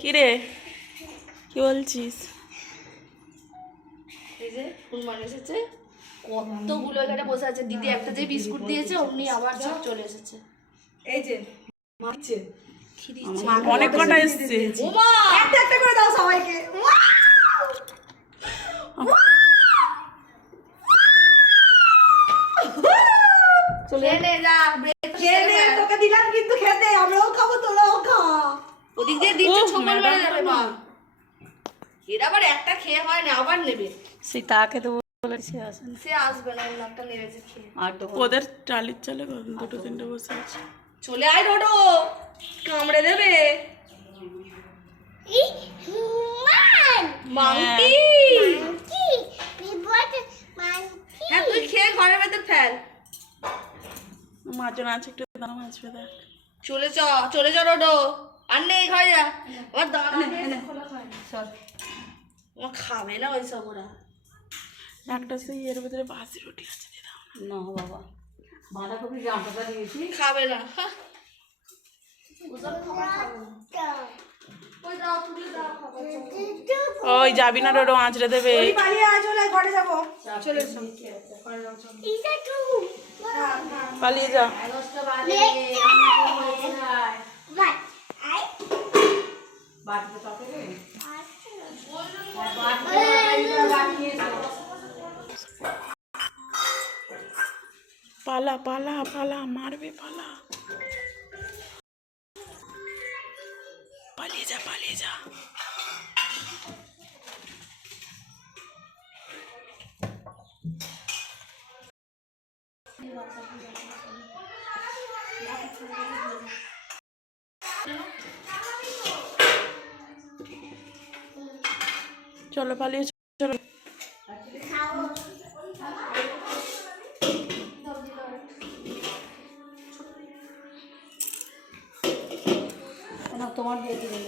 কিরে? কি বলছিস? এই যে এসেছে। কতগুলো এখানে বসে আছে? দিদি একটা যে বিস্কুট দিয়েছে অমনি আবার সব চলে এসেছে। এই যে অনেক কটা এসছে। একটা একটা করে দাও সবাইকে। চলে যা খেয়ে নে, করে খা। তোকে দিলাম কিন্তু খেতে আমরাও খাব তোরাও খা। ওদিক দিয়ে দিচ্ছে ওহ, মেরে যাবে মা। এরা আবার একটা খেয়ে হয় না আবার নেবে। সেই তাকে তো বলেছি আসেন সে আসবে না অন্য একটা নেমেছে খেয়ে। ওদের টালির চালে দুটো তিনটে বসে আছে। চলে আয় ডোডো কামড়ে দেবে। হ্যাঁ তুই খেয়ে ঘরের ভেতর ফেল। মাজন আছে একটু দানা মাছবে দেখ। চলে চ চলে চ ডোডো আর নেই ঘরে যা। আমার দাঁড়া খোলা খায় না আমার খাবে না ওই সব ওরা। একটা সেই এর ভিতরে বাসি রুটি আছে দিয়ে দাও। না বাবা। বাঁধাকপি জামটা দিয়েছি। খাবে না। ওই দাও তুলে দাও খাবার ওই যাবি না ডোডো আঁচড়ে দেবে। চলে ঘরে যাব। চলে এসো। পালিয়ে যা। পালা পালা পালা মারবে পালা পালিয়ে যা পালিয়ে যা চলো পালিয়ে চলো। তোমার দিয়ে দিলে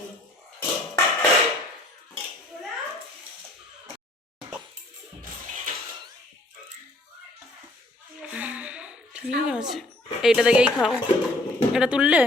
ঠিক আছে। এইটা দেখেই খাও। এটা তুললে?